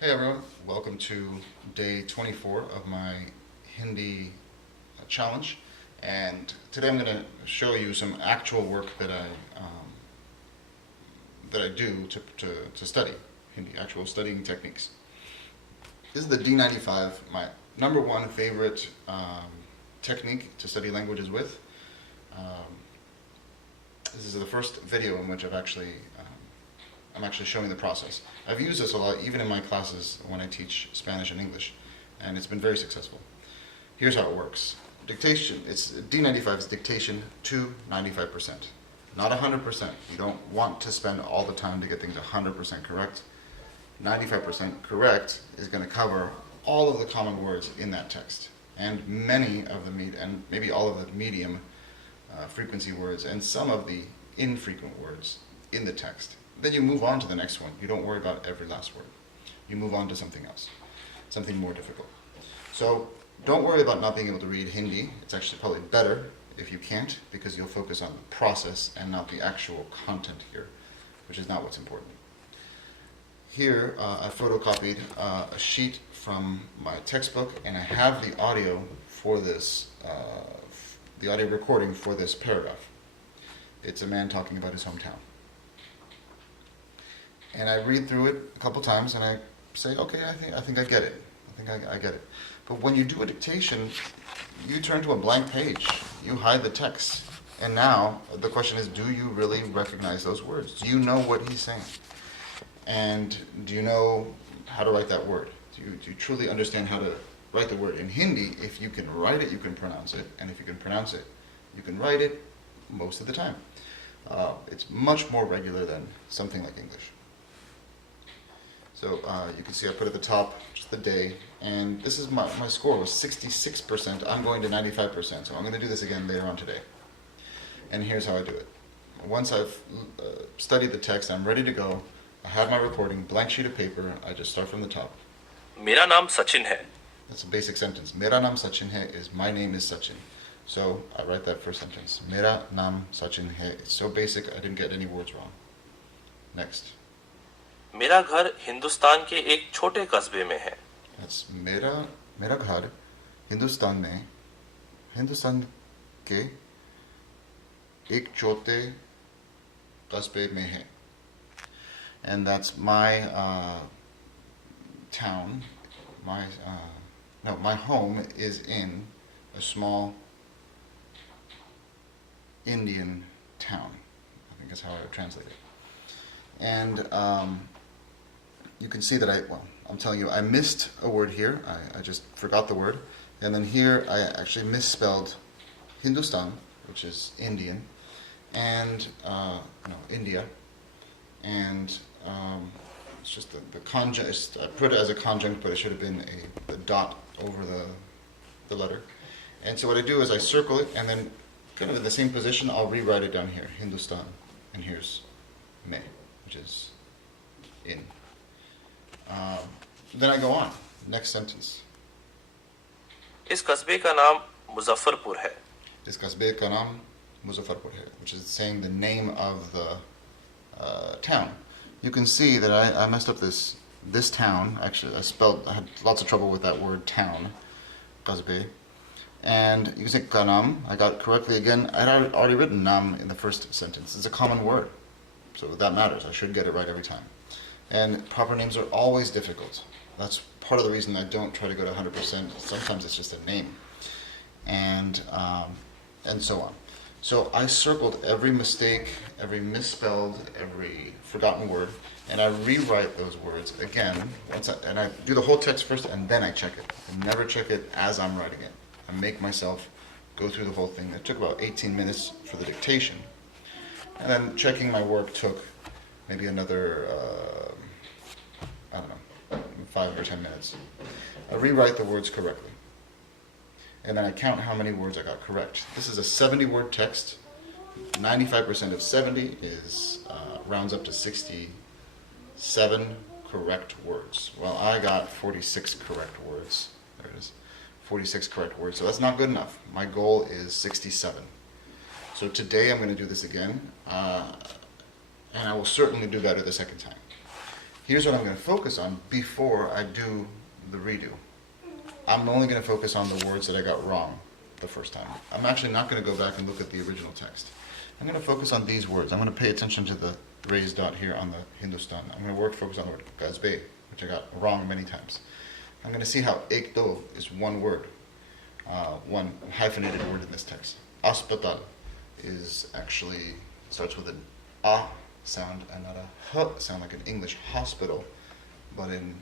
Hey everyone, welcome to day 24 of my Hindi challenge, and today I'm going to show you some actual work that I do to study Hindi, actual studying techniques. This is the D95, my number one favorite technique to study languages with. This is the first video in which I'm actually showing the process. I've used this a lot even in my classes when I teach Spanish and English, and it's been very successful. Here's how it works. Dictation, it's D95's dictation to 95%. Not 100%. You don't want to spend all the time to get things 100% correct. 95% correct is going to cover all of the common words in that text, and many of the and maybe all of the medium frequency words, and some of the infrequent words in the text. Then you move on to the next one. You don't worry about every last word. You move on to something else, something more difficult. So don't worry about not being able to read Hindi. It's actually probably better if you can't, because you'll focus on the process and not the actual content here, which is not what's important. Here I photocopied a sheet from my textbook, and I have the audio for this, the audio recording for this paragraph. It's a man talking about his hometown. And I read through it a couple times, and I say, okay, I think I get it. I get it. But when you do a dictation, you turn to a blank page. You hide the text. And now the question is, do you really recognize those words? Do you know what he's saying? And do you know how to write that word? Do you truly understand how to write the word? In Hindi, if you can write it, you can pronounce it. And if you can pronounce it, you can write it most of the time. It's much more regular than something like English. So you can see I put at the top just the day, and this is my score was 66%. I'm going to 95%, so I'm going to do this again later on today. And here's how I do it. Once I've studied the text, I'm ready to go. I have my recording, blank sheet of paper. I just start from the top. मेरा नाम सचिन है. That's a basic sentence. मेरा नाम सचिन है is my name is Sachin. So I write that first sentence. मेरा नाम सचिन है. It's so basic, I didn't get any words wrong. Next. मेरा घर हिंदुस्तान के एक छोटे कस्बे में है. That's मेरा घर हिंदुस्तान के एक छोटे कस्बे में है. And that's my town. My home is in a small Indian town. I think that's how I would translate it. And you can see that I'm telling you, I missed a word here. I just forgot the word. And then here, I actually misspelled Hindustan, which is Indian, and India. And it's just the conjunct. I put it as a conjunct, but it should have been a dot over the letter. And so what I do is I circle it, and then kind of in the same position, I'll rewrite it down here, Hindustan. And here's me, which is in. Then I go on. Next sentence. इस कस्बे का नाम मुजफ्फरपुर है. इस कस्बे का नाम मुजफ्फरपुर है, which is saying the name of the town. You can see that I messed up this town. Actually, I had lots of trouble with that word town, Kasbe. And you can say kanam. I got it correctly again. I had already written nam in the first sentence. It's a common word, so that matters. I should get it right every time. And proper names are always difficult. That's part of the reason I don't try to go to 100%. Sometimes it's just a name, and so on. So I circled every mistake, every misspelled, every forgotten word, and I rewrite those words again. And I do the whole text first, and then I check it. I never check it as I'm writing it. I make myself go through the whole thing. It took about 18 minutes for the dictation, and then checking my work took maybe another, 5 or 10 minutes. I rewrite the words correctly, and then I count how many words I got correct. This is a 70-word text. 95% of 70 is rounds up to 67 correct words. Well, I got 46 correct words. There it is. 46 correct words. So that's not good enough. My goal is 67. So today I'm going to do this again, and I will certainly do better the second time. Here's what I'm going to focus on before I do the redo. I'm only going to focus on the words that I got wrong the first time. I'm actually not going to go back and look at the original text. I'm going to focus on these words. I'm going to pay attention to the raised dot here on the Hindustan. I'm going to focus on the word gazbe, which I got wrong many times. I'm going to see how ek do is one word, one hyphenated word in this text. Aspatal is actually, starts with an a sound and not a h sound like an English hospital, but in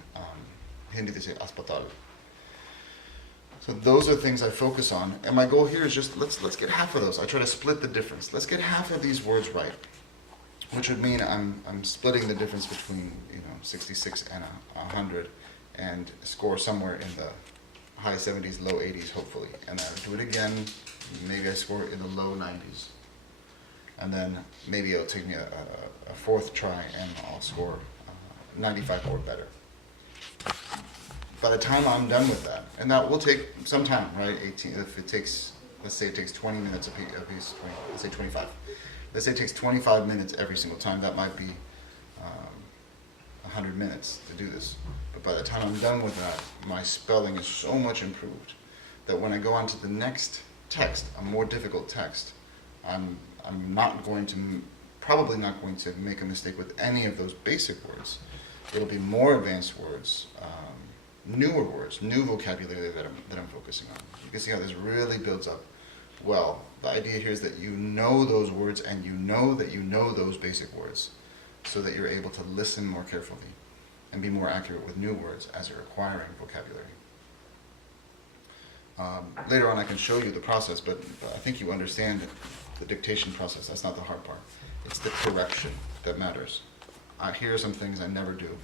Hindi they say aspatal. So those are things I focus on, and my goal here is just let's get half of those. I try to split the difference. Let's get half of these words right, which would mean I'm splitting the difference between 66 and 100, and score somewhere in the high 70s, low 80s, hopefully. And I'll do it again. Maybe I score in the low 90s, and then maybe it'll take me a fourth try, and I'll score 95 or better. By the time I'm done with that, and that will take some time, right? 18. If it takes, let's say it takes 20 minutes a piece. Let's say 25. Let's say it takes 25 minutes every single time. That might be 100 minutes to do this. But by the time I'm done with that, my spelling is so much improved that when I go on to the next text, a more difficult text, I'm probably not going to make a mistake with any of those basic words. It'll be more advanced words, newer words, new vocabulary that I'm focusing on. You can see how this really builds up well. The idea here is that you know those words, and you know that you know those basic words, so that you're able to listen more carefully and be more accurate with new words as you're acquiring vocabulary. Later on I can show you the process, but I think you understand the dictation process. That's not the hard part. It's the correction that matters. Here are some things I never do.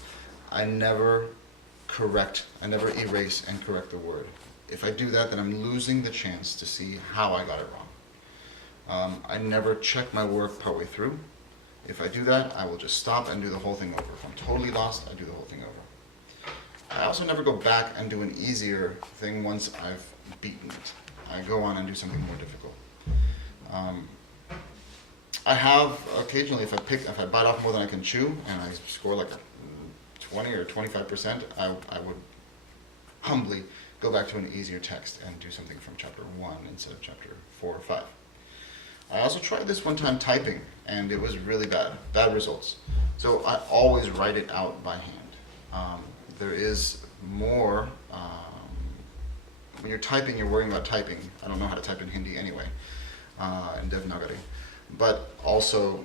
I never erase and correct the word. If I do that, then I'm losing the chance to see how I got it wrong. I never check my work partway through. If I do that, I will just stop and do the whole thing over. If I'm totally lost, I do the whole thing over. I also never go back and do an easier thing once I've beaten it. I go on and do something more difficult. I have occasionally, if I bite off more than I can chew, and I score like a 20 or 25%, I would humbly go back to an easier text and do something from chapter 1 instead of chapter 4 or 5. I also tried this one time typing, and it was really bad results. So I always write it out by hand. There is more, when you're typing, you're worrying about typing. I don't know how to type in Hindi anyway, in Devanagari. But also,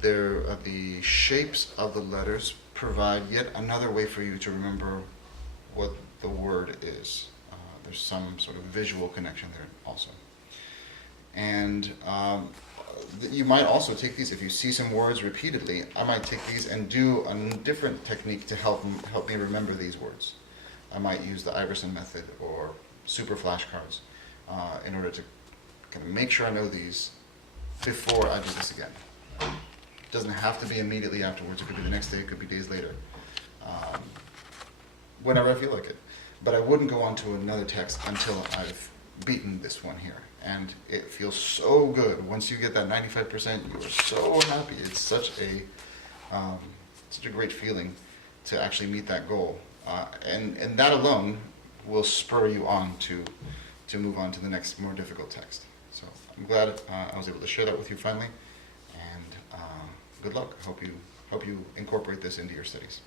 the shapes of the letters provide yet another way for you to remember what the word is. There's some sort of visual connection there also. And you might also take these, if you see some words repeatedly, I might take these and do a different technique to help me remember these words. I might use the Iverson method or super flashcards in order to kind of make sure I know these before I do this again. It doesn't have to be immediately afterwards. It could be the next day, it could be days later, whenever I feel like it. But I wouldn't go on to another text until I've beaten this one here. And it feels so good. Once you get that 95%, you are so happy. It's such a great feeling to actually meet that goal. And that alone will spur you on to move on to the next more difficult text. So I'm glad I was able to share that with you finally. And good luck. I hope you incorporate this into your studies.